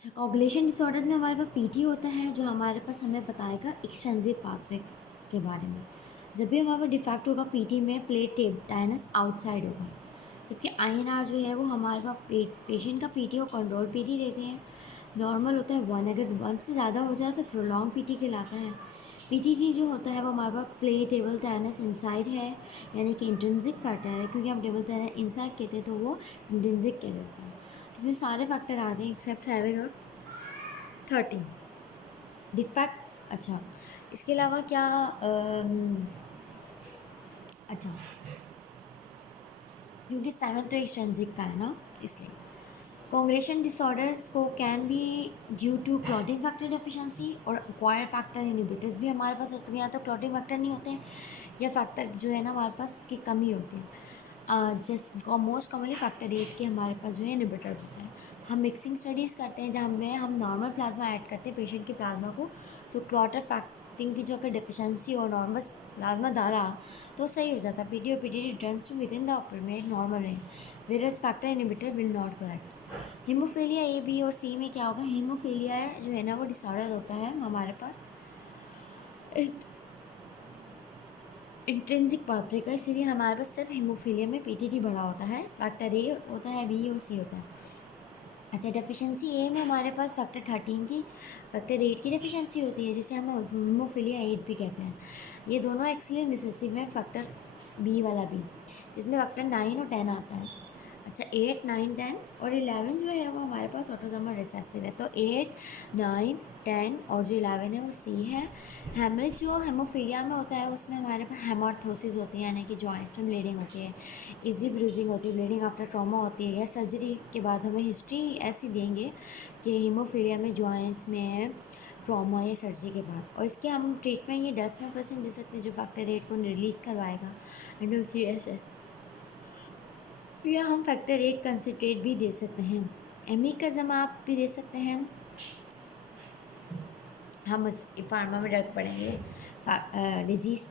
अच्छा, coagulation disorder में हमारे पास पीटी होता है जो हमारे पास हमें बताएगा एक्सटेंसिव पाथवे के बारे में। जब भी हमारे पास डिफेक्ट होगा पीटी में प्लेट टेप डायनस आउटसाइड होगा, जबकि आईएनआर जो है वो हमारे पास पेशेंट का पीटी और कंट्रोल पीटी देते हैं। नॉर्मल होता है 1, अगर 1 से ज़्यादा हो जाए तो प्रोलॉन्ग पीटी कहलाता है। पीटीजी जो होता है वो हमारे पास प्ले टेबल टेनिस इनसाइड है, यानी कि इंट्रिंसिक फैक्टर है, क्योंकि हम टेबल टेनिस इनसाइड कहते हैं तो वो इंट्रिंसिक कहलाता है। इसमें सारे फैक्टर आते हैं एक्सेप्ट 7 और 13 डिफेक्ट। अच्छा, इसके अलावा क्या अच्छा, क्योंकि 7 तो एक्सटेंसिक का है ना, इसलिए कोगुलेशन डिसऑर्डर्स को can be due to clotting factor deficiency और एक्वायर्ड फैक्टर इनहिबिटर्स भी हमारे पास हो सकते हैं। या तो क्लॉटिंग फैक्टर नहीं होते हैं या फैक्टर जो है ना हमारे पास की कमी होती है। जस्ट मोस्ट कॉमनली फैक्टर 8 के हमारे पास जो है इनहिबिटर्स होते हैं। हम मिक्सिंग स्टडीज़ करते हैं जहाँ में हम नॉर्मल प्लाज्मा ऐड करते हैं पेशेंट के प्लाज्मा को, तो क्लॉटर फैक्टिंग की जो अगर डेफिशिएंसी और नॉर्मल प्लाज्मा डाला तो सही हो जाता है। पीटी और PTD returns to within the upper में normal range, versus factor inhibitor will not correct. Haemophilia A B और सी में क्या होगा, हीमोफीलिया जो है ना वो डिसऑर्डर होता है हमारे पास इंट्रिंसिक पाथवे का, इसीलिए हमारे पास सिर्फ हीमोफीलिया में पीटीडी बड़ा होता है, फैक्टर ए होता है, बी और सी होता है। अच्छा, डेफिशिएंसी ए में हमारे पास फैक्टर 13 की, फैक्टर 8 की डेफिशिएंसी होती है, जिसे हम हीमोफीलिया 8 भी कहते हैं। ये दोनों एक्सीलेंट रिसेसिव है, फैक्टर बी वाला भी, जिसमें फैक्टर 9 और 10 आता है। अच्छा, 8, 9, 10 और 11 जो है वो हमारे पास ऑटोसोमल रिसेसिव है, तो 8, 9, 10 और जो 11 है वो सी है। हेमरेज जो हेमोफीलिया में होता है उसमें हमारे पास हेमार्थोसिस होती है, यानी कि जॉइंट्स में ब्लीडिंग होती है, इजी ब्रूजिंग होती है, ब्लीडिंग आफ्टर ट्रॉमा होती है, या सर्जरी के बाद हमें हिस्ट्री ऐसी देंगे कि हीमोफीलिया में जॉइंट्स में ट्रॉमा या सर्जरी के बाद। और इसके हम ट्रीटमेंट ये 10% दे सकते हैं जो फैक्टर 8 को रिलीज़ करवाएगा एंडोसीएस है, या हम फैक्टर 8 कंसनट्रेट भी दे सकते हैं, एमिकजम आप भी दे सकते हैं। हम उस फार्मा में ड्रग पढ़ेंगे डिजीज़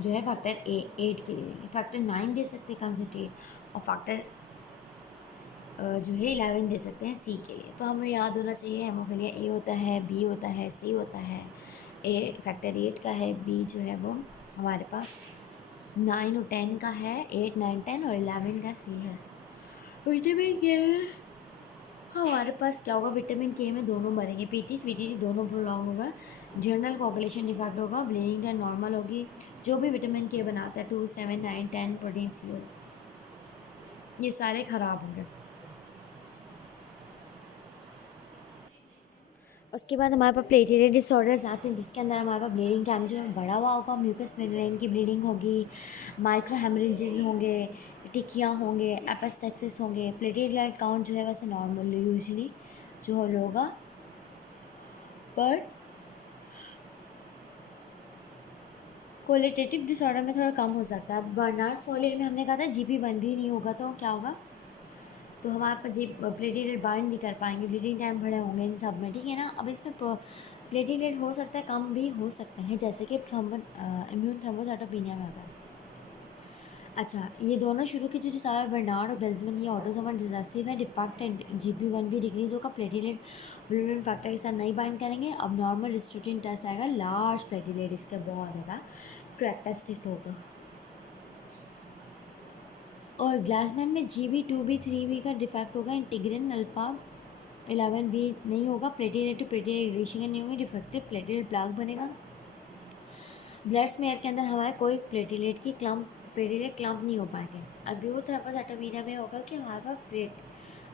जो है फैक्टर 8 के लिए, फैक्टर 9 दे सकते हैं कंसनट्रेट, और फैक्टर जो है 11 दे सकते हैं सी के लिए। तो हमें याद होना चाहिए हेमोफीलिया ए होता है, बी होता है, सी होता है, ए फैक्टर 8 का है, बी जो है वो हमारे पास 9 और 10 का है, 8, 9, 10 और 11 का सी है। विटामिन के हमारे पास क्या होगा, विटामिन के में दोनों बनेंगे, पीटी पीटीडी दोनों प्रोलॉन्ग होगा, जनरल कोगुलेशन डिफेक्ट होगा, ब्लीडिंग टाइम नॉर्मल होगी, जो भी विटामिन के बनाता है 2, 7, 9, 10 प्रोटीन सी हो, ये सारे खराब होंगे। उसके बाद हमारे पास प्लेटलेट डिसऑर्डर्स आते हैं, जिसके अंदर हमारे पास ब्लीडिंग टाइम जो है बढ़ा हुआ होगा, म्यूकस मेम्ब्रेन की ब्लीडिंग होगी, माइक्रो हेमरेजेस होंगे, टिकियाँ होंगे, एपेस्टेक्सिस होंगे, प्लेटलेट काउंट जो है वैसे नॉर्मल यूजली जो होगा, पर क्वालिटेटिव डिसऑर्डर में थोड़ा कम हो सकता है। बर्नार्ड सोलिड में हमने कहा था GP1 भी नहीं होगा तो क्या होगा, तो हमारे पास जी प्लेटलेट बाइंड नहीं कर पाएंगे, ब्लीडिंग टाइम बड़े होंगे इन सब में, ठीक है ना। अब इसमें प्लेटलेट हो सकता है कम भी हो सकते हैं, जैसे कि इम्यून थ्रोम्बोसाइटोपेनिया में होता है। अच्छा, ये दोनों शुरू के जो सारा बर्नार्ड और बेल्जमन ये ऑटोसोमल रिसेसिव है, डिफेक्ट GP1 भी डिक्रीज होगा, प्लेटलेट ब्लूमिन फैक्टर के साथ नहीं बाइंड करेंगे। अब नॉर्मल रिस्टोटिन टेस्ट आएगा, लार्ज प्लेटलेट इसका बहुत ज़्यादा करेक्टरिस्टिक होगा। और ग्लासमैन में GB2B3B का डिफेक्ट होगा, इंटीग्रिन अल्फा 11 भी नहीं होगा, प्लेटलेट टू प्लेटलेट रेशियो नहीं होगी, डिफेक्टिव प्लेटलेट प्लाक बनेगा। ब्लड स्मेयर के अंदर हमारे कोई प्लेटलेट क्लम्प नहीं हो पाएंगे। अब यूथ थ्रोम्बोसाइटोपेनिया में होगा कि हमारे पास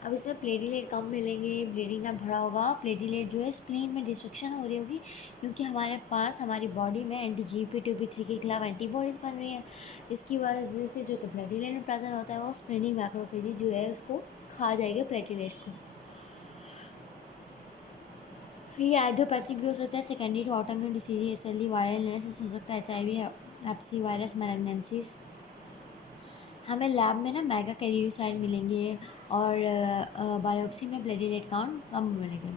अब इसमें प्लेटलेट कम मिलेंगे, ब्लीडिंग ना भरा होगा, प्लेटलेट जो है स्प्लीन में डिस्ट्रक्शन हो रही होगी, क्योंकि हमारे पास हमारी बॉडी में anti-GP2B3 के खिलाफ एंटीबॉडीज़ बन रही है, जिसकी वजह से जो प्लेटलेट में प्रेजेंट होता है वो स्प्लीनिक मैक्रोफेज जो है उसको खा जाएगा प्लेटलेट्स को। ये आइडियोपैथिक भी हो सकता है, secondary to autoimmune disease, SLD, viral illness हो सकता है, HIV, हेप्सी वायरस, मैलिग्नेंसीज। हमें लैब में ना मेगा कैरियोसाइड मिलेंगे, और बायोप्सी में प्लेटलेट काउंट कम मिलेंगे।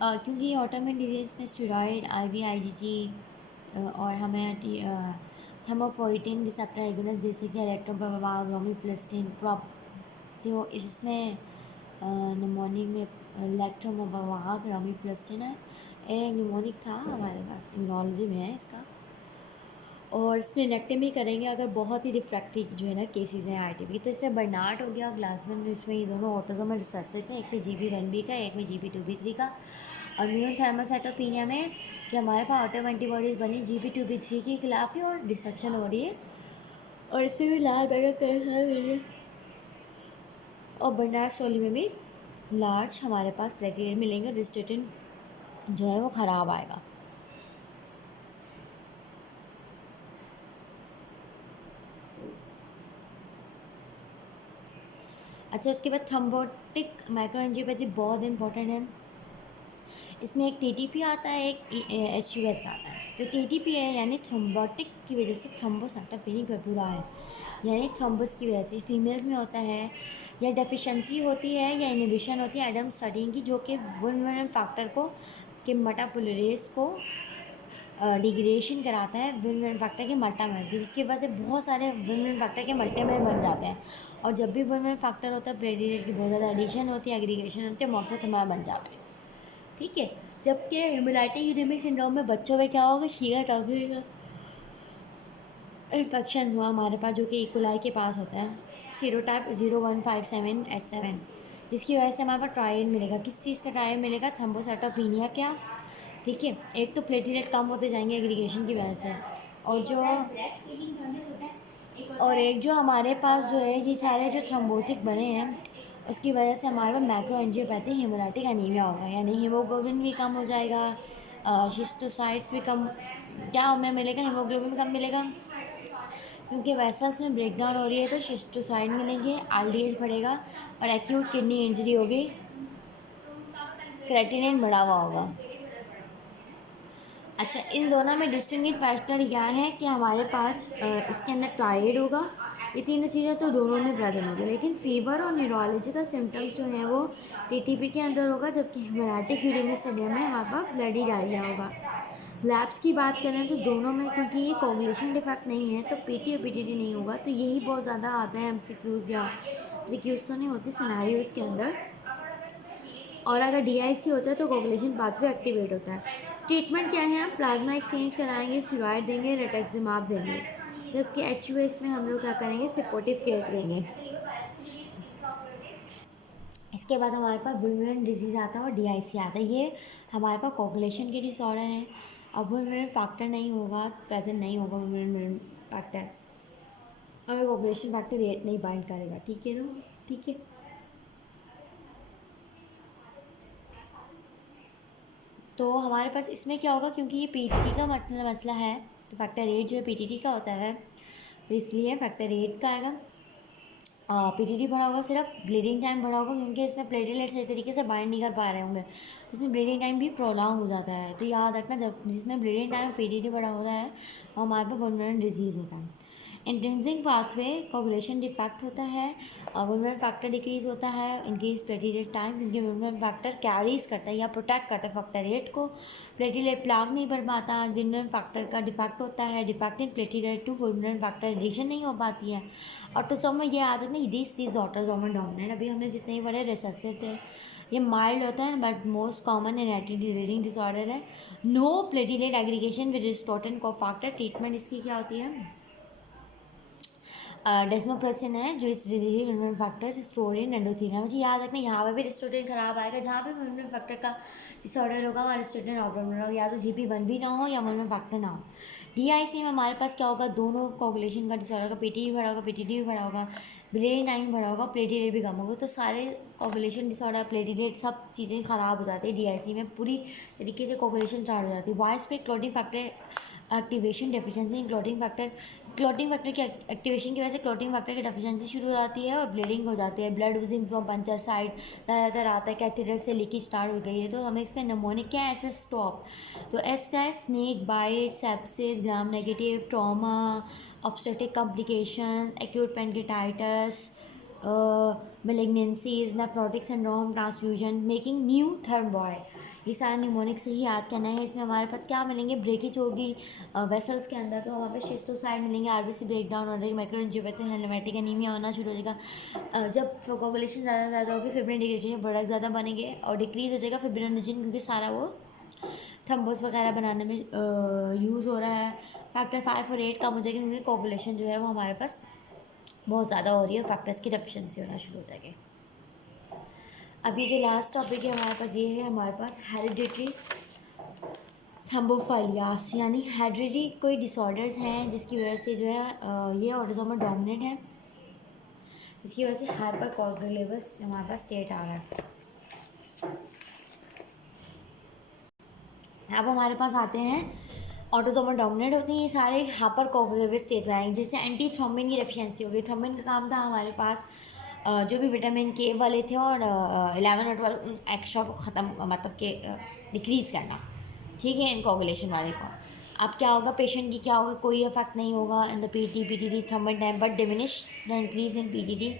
क्योंकि ऑटोइम्यून डिजीज में स्टेरॉइड, IV, IgG और हमें थर्मोपोइटिन रिसेप्टर एगोनिस्ट जैसे कि इलेक्ट्रोपाग, रोमिप्लास्टिन, तो इसमें निमोनिक में इलेक्ट्रोमोवाक रमीप्लास्टिन है, एक निमोनिक था हमारे पास, इम्यूनोलॉजी में है इसका। और स्प्लेनेक्टमी करेंगे अगर बहुत ही रिफ्रैक्टरी जो है ना केसेस हैं आरटीबी की। तो इसमें बर्नार्ड हो गया, ग्लासमैन, इसमें ये दोनों ऑटोसोमल रिसेसिव है, एक में GB1B का, एक में GB2B3 का। और म्यून थर्मोसाइटोपिनिया में कि हमारे पास ऑटो एंटीबॉडीज़ बनी GB2B3 के खिलाफ ही और डिस्ट्रक्शन हो रही है, और इसमें भी लार्ज अगर कैंसर। और बर्नार्ड सोली में भी लार्ज हमारे पास प्लेटलेट मिलेंगे, डिस्टेटिन जो है वो ख़राब आएगा। अच्छा, उसके बाद थ्रोम्बोटिक माइक्रोएंजियोपैथी बहुत इंपॉर्टेंट है। इसमें एक टीटीपी आता है, एक एचयूएस आता है। जो टीटीपी है यानी थ्रोम्बोटिक की वजह से थ्रोम्बोसाइटोपेनिक भरपूर है, यानी थ्रोम्बस की वजह से फीमेल्स में होता है, या डेफिशिएंसी होती है या इनहिबिशन होती है एडम स्टडीन की, जो कि वुल्वरन फैक्टर को के मेटापोलरेज को डिग्रेडेशन कराता है वुल्वरन फैक्टर के मल्टामर, जिसकी वजह से बहुत सारे वुल्वरन फैक्टर के मल्टीमर बन जाते हैं। और जब भी वुल्वरन फैक्टर होता है प्रेडिलेट की बहुत ज़्यादा एडिशन होती है, एग्रीगेशन होती है, मोनोथेमर बन जाते हैं। ठीक है। जबकि हेमोलाइटिक यूरेमिक सिंड्रोम में बच्चों में क्या होगा, शीरा टॉक्सिक इन्फेक्शन हुआ हमारे पास, जो कि इकोलाई के पास होता है, सीरोटाइप 0157H7, जिसकी वजह से हमारे पास ट्रायल मिलेगा। किस चीज़ का ट्रायल मिलेगा, थ्रोम्बोसाइटोपिनिया क्या। ठीक है। एक तो प्लेटलेट कम होते जाएंगे एग्रीगेशन की वजह से, और जो और एक जो हमारे पास जो है ये सारे जो थ्रोम्बोटिक बने हैं, उसकी वजह से हमारे पास माइक्रोएंजियोपैथी हेमोलाइटिक अनीमिया होगा, यानी हीमोग्लोबिन भी कम हो जाएगा, शिस्टोसाइट्स भी कम, क्या हमें मिलेगा, हीमोग्लोबिन कम मिलेगा, क्योंकि वैसा इसमें ब्रेकडाउन हो रही है, तो शिस्टोसाइड मिलेंगे, एलडीएच बढ़ेगा, और एक्यूट किडनी इंजरी होगी, क्रेटिनिन बढ़ा हुआ होगा। अच्छा, इन दोनों में डिस्टिंग्विश फैक्टर क्या है कि हमारे पास इसके अंदर टायर्ड होगा, ये तीनों चीज़ें तो दोनों में प्रेजेंट होगी, लेकिन फीवर और न्यूरोलॉजिकल सिम्टम्स जो हैं वो टीटीपी के अंदर होगा, जबकि हेमोरेटिक यूरेमिक सिंड्रोम में हमारे पास ब्लडी डायरिया होगा। लैब्स की बात करें तो दोनों में, क्योंकि ये कोगुलेशन डिफेक्ट नहीं है तो पीटी और पीटीडी नहीं होगा, तो यही बहुत ज़्यादा आता है एमसीक्यूज़, या एमसीक्यूज़ तो नहीं होते सिनेरियोज़ के अंदर। और अगर डीआईसी होता है तो कोगुलेशन पाथवे एक्टिवेट होता है। ट्रीटमेंट क्या है, हम प्लाज्मा एक्सचेंज कराएंगे, स्टेरॉइड देंगे, रेटैक्सिमाब देंगे। जबकि एचयूएस में हम लोग क्या करेंगे, सपोर्टिव केयर करेंगे। इसके बाद हमारे पास वुल्वरन डिजीज़ आता है और डीआईसी आता है। ये हमारे पास कोगुलेशन के डिसऑर्डर हैं। अब वुल्वरन फैक्टर नहीं होगा, प्रेजेंट नहीं होगा वुल्वरन फैक्टर, हमें कोगुलेशन फैक्टर रेट नहीं बाइंड करेगा। ठीक है ना, ठीक है। तो हमारे पास इसमें क्या होगा, क्योंकि ये पीटीटी का मतलब मसला है, तो फैक्टर 8 जो है पीटीटी का होता है, तो इसलिए फैक्टर 8 का आएगा। पीटीटी बढ़ा होगा, सिर्फ ब्लीडिंग टाइम बढ़ा होगा, क्योंकि इसमें प्लेटलेट सही तरीके से बाइंड नहीं कर पा रहे होंगे, तो इसमें ब्लीडिंग टाइम भी प्रोलॉन्ग हो जाता है। तो याद रखना, जब जिसमें ब्लीडिंग टाइम पीटीटी बढ़ा होता है, वो हमारे पास वुल्वरन डिजीज़ होता है। इंट्रिंसिक पाथवे कोगुलेशन डिफेक्ट होता है, वुल्वरन फैक्टर डिक्रीज होता है, इंक्रीज प्लेटलेट टाइम, क्योंकि वुल्वरन फैक्टर कैरीज करता है या प्रोटेक्ट करता है फैक्टर 8 को, प्लेटलेट प्लाग नहीं बढ़ पाता, वुल्वरन फैक्टर का डिफेक्ट होता है, डिफेक्ट इन प्लेटलेट टू वुल्वरन फैक्टर एडिशन नहीं हो पाती है। ऑटोसोम में ये आदत नहीं, दिस इज ऑटोसोमल डोमिनेंट, अभी हमने जितने बड़े रिसेसिव थे, ये माइल्ड होता है but most common inherited reading disorder है। नो प्लेटलेट एग्रीगेशन विद रिस्टोटिन को फैक्टर, ट्रीटमेंट इसकी क्या होती है, डेस्मोप्रेसिन है, जो इस डिजीज वुल्वरन फैक्टर स्टोरिन एंडोथेलियम। मुझे याद रखना, यहाँ पर भी रिस्टोटिन खराब आएगा, जहाँ पे वुल्वरन फैक्टर का डिसऑर्डर होगा वहाँ रिस्टोटिन ऑब्नॉर्मल होगा, या तो GP1 भी ना हो या वुल्वरन फैक्टर ना हो। डीआईसी में हमारे पास क्या होगा, दोनों कोगुलेशन का डिसऑर्डर का, पीटी भी बढ़ा होगा, पीटीडी भी बढ़ा होगा, ब्रेन टाइम बढ़ा होगा, प्लेटलेट भी कम होगा, तो सारे कोगुलेशन डिसऑर्डर, प्लेटलेट, सब चीज़ें ख़राब हो जाती है डीआईसी में, पूरी तरीके से कोगुलेशन स्टार्ट हो जाती है। Wide spread clotting factor activation deficiency in clotting factor, clotting factor की एक्टिवेशन की वजह से क्लॉटिंग फैक्टर की डेफिशिएंसी शुरू हो जाती है और ब्लीडिंग हो जाती है, blood losing from puncture side ज़्यादातर आता है, कैथेटर से लीकेज स्टार्ट हो गई है, तो हमें इसमें निमोनिक क्या है, ऐसे स्टॉप। तो ऐसा snake bite, sepsis, gram negative, trauma, obstetric complications, acute pancreatitis, malignancies, nephrotic syndrome, transfusion, making new thrombi, ये सारा निमोनिक से ही याद करना है। इसमें हमारे पास क्या मिलेंगे, ब्रेकेज होगी वेसल्स के अंदर, तो हमारे पास शिस्टोसाइड मिलेंगे, आरबीसी ब्रेकडाउन हो जाएगी, मैक्रोएंजियोपैथी हेलमेटिक एनीमिया होना शुरू हो जाएगा। जब कोगुलेशन ज़्यादा होगी फिब्रिन डिग्रेडेशन प्रोडक्ट ज़्यादा बनेंगे और डिक्रीज हो जाएगा फिब्रिनोजेन, क्योंकि सारा वो थम्बोस वगैरह बनाने में यूज़ हो रहा है। फैक्टर 5 और 8 कम हो जाएगी, क्योंकि कोगुलेशन जो है वो हमारे पास बहुत ज़्यादा हो रही है, फैक्टर्स की डेफिशिएंसी होना शुरू हो जाएगी। अभी जो लास्ट टॉपिक है हमारे पास ये है, हमारे पास हेरिडिटरी थ्रोम्बोफाइलियास, यानी हेरिडिटरी कोई डिसऑर्डर्स हैं जिसकी वजह से जो है ये ऑटोसोमल डोमिनेंट है, इसकी वजह से हाइपर कोगुलेबल्स हमारे पास स्टेट आ रहा है। अब हमारे पास आते हैं ऑटोसोमल डोमिनेंट होते हैं ये सारे हाइपर कोगुलेबल स्टेट रहेंगे। जैसे एंटी थ्रोम्बिन की डेफिशिएंसी होगी, थ्रोम्बिन का काम था हमारे पास जो भी विटामिन के वाले थे और 11 और 12 एक्स्ट्रा को ख़त्म, मतलब के डिक्रीज़ करना, ठीक है, इन कोगुलेशन वाले को। अब क्या होगा, पेशेंट की क्या होगा, कोई इफेक्ट नहीं होगा in the PTD thrombin time, but diminish the increase in PTD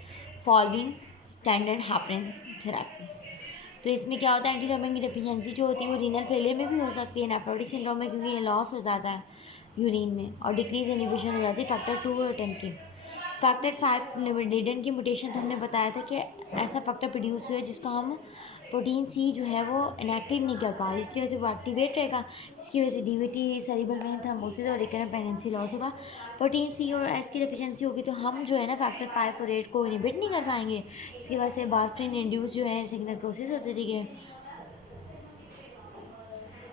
following standard heparin therapy. तो इसमें क्या होता है, एंटी थ्रोम्बिन की डेफिशिएंसी जो होती है वो रीनल फेलियर में भी हो सकती है, नेफ्रोटिक सिंड्रोम में, क्योंकि ये लॉस हो जाता है यूरिन में, और डिक्रीज इनिबिशन हो जाती है फैक्टर 2 और 10 की। फैक्टर 5 लिपिडेंडन की म्यूटेशन तो हमने बताया था कि ऐसा फैक्टर प्रोड्यूस हुआ है जिसको हम प्रोटीन सी जो है वो इनएक्टिव नहीं कर पा रही, इसकी वजह से वो एक्टिवेट रहेगा, इसकी वजह से डीवीटी, सेरिब्रल वेन थ्रोम्बोसिस और रिकरेंट प्रेगनेंसी लॉस होगा। प्रोटीन सी और एस की डेफिशिएंसी होगी तो हम जो है ना फैक्टर 5 और 8 को इनिबिट नहीं कर पाएंगे, इसकी वजह से वार्फरिन इंड्यूस जो है सिग्नल प्रोसेस होते रहेंगे।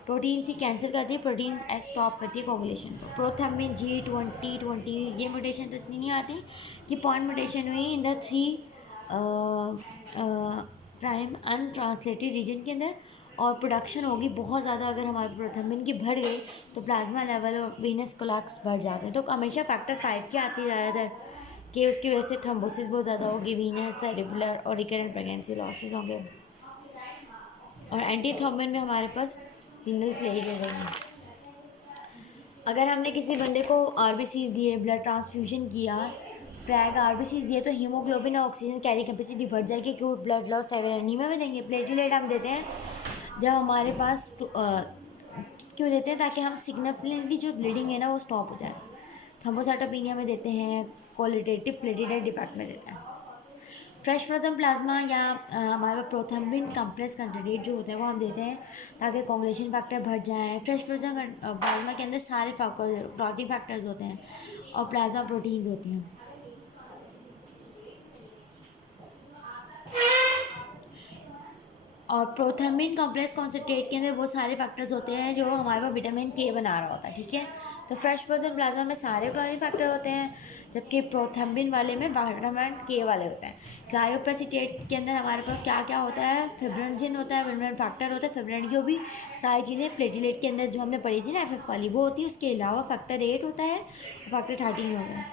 प्रोटीन सी कैंसिल करती है, प्रोटीन एस स्टॉप करती है कोगुलेशन को। प्रोथर्मिन G20 ये म्यूटेशन तो इतनी नहीं आती, ये पॉइंट म्यूटेशन हुई in the 3 prime untranslated region के अंदर, और प्रोडक्शन होगी बहुत ज़्यादा। अगर हमारे प्रोथर्मिन की बढ़ गई तो प्लाज्मा लेवल और वीनस कोलैप्स बढ़ जाते हैं। तो हमेशा फैक्टर 5 की आती है ज़्यादातर, कि उसकी वजह से थ्रोम्बोसिस बहुत ज़्यादा होगी, वीनस, सेरिब्रल और रिकरेंट प्रेगनेंसी लॉसेस होंगे। और एंटी थ्रोम्बिन में हमारे पास रीनल फेलियर रहेंगे। अगर हमने किसी बंदे को आरबीसीज दिए, ब्लड ट्रांसफ्यूजन किया, प्रैग आरबीसीज दिए, तो हीमोग्लोबिन और ऑक्सीजन कैरी कैपेसिटी बढ़ जाएगी, क्योंकि ब्लड लॉस सेवियर एनीमिया में देंगे। प्लेटलेट हम देते हैं जब हमारे पास क्यों देते हैं, ताकि हम सिग्निफिकेंटली जो ब्लीडिंग है ना वो स्टॉप हो जाए। थ्रोम्बोसाइटोपेनिया में देते हैं, क्वालिटेटिव प्लेटलेट डिफेक्ट में देते हैं। फ्रेश फ्रोजन प्लाज्मा या हमारे प्रोथर्मिन कम्प्लेक्स कंसंट्रेट जो होते हैं वो हम देते हैं ताकि कोगुलेशन फैक्टर बढ़ जाए। फ्रेश फ्रोजन प्लाज्मा के अंदर सारे क्लॉटिंग फैक्टर्स होते हैं और प्लाज्मा प्रोटीन्स होती हैं। और प्रोथर्मिन कॉम्प्लेक्स कॉन्सेंट्रेट के अंदर वो सारे फैक्टर्स होते हैं जो हमारे पास विटामिन के बना रहा होता है, ठीक है। तो फ्रेश फ्रोजन प्लाज्मा में सारे क्लोरीन फैक्टर होते हैं, जबकि प्रोथर्मिन वाले में विटामिन के वाले होते हैं। क्रायोप्रेसिपिटेट के अंदर हमारे पास क्या क्या होता है, फिब्रिनोजेन होता है, विटामिन फैक्टर होता है, फिब्रिन की भी सारी चीज़ें प्लेटलेट के अंदर जो हमने पढ़ी थी ना FF वाली वो होती है। उसके अलावा फैक्टर 8 होता है, फैक्टर 13 होता है।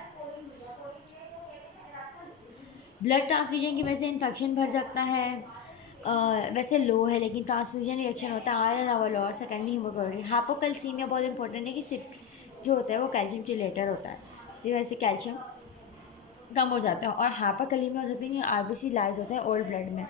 ब्लड ट्रांसफ्यूजन की वजह से इन्फेक्शन बढ़ सकता है, वैसे लो है लेकिन ट्रांसफ्यूजन रिएक्शन होता है आयरन लेवल और सेकेंडरी हीमोग्लोबिन। हाइपोकैल्सीमिया बहुत इंपॉर्टेंट है कि सिट जो होता है वो कैल्शियम चिलेटर होता है, तो वैसे कैल्शियम कम हो जाता है, और हाइपोकैलीमिया हो जाती है आरबीसी लाइज होता है ओल्ड ब्लड में।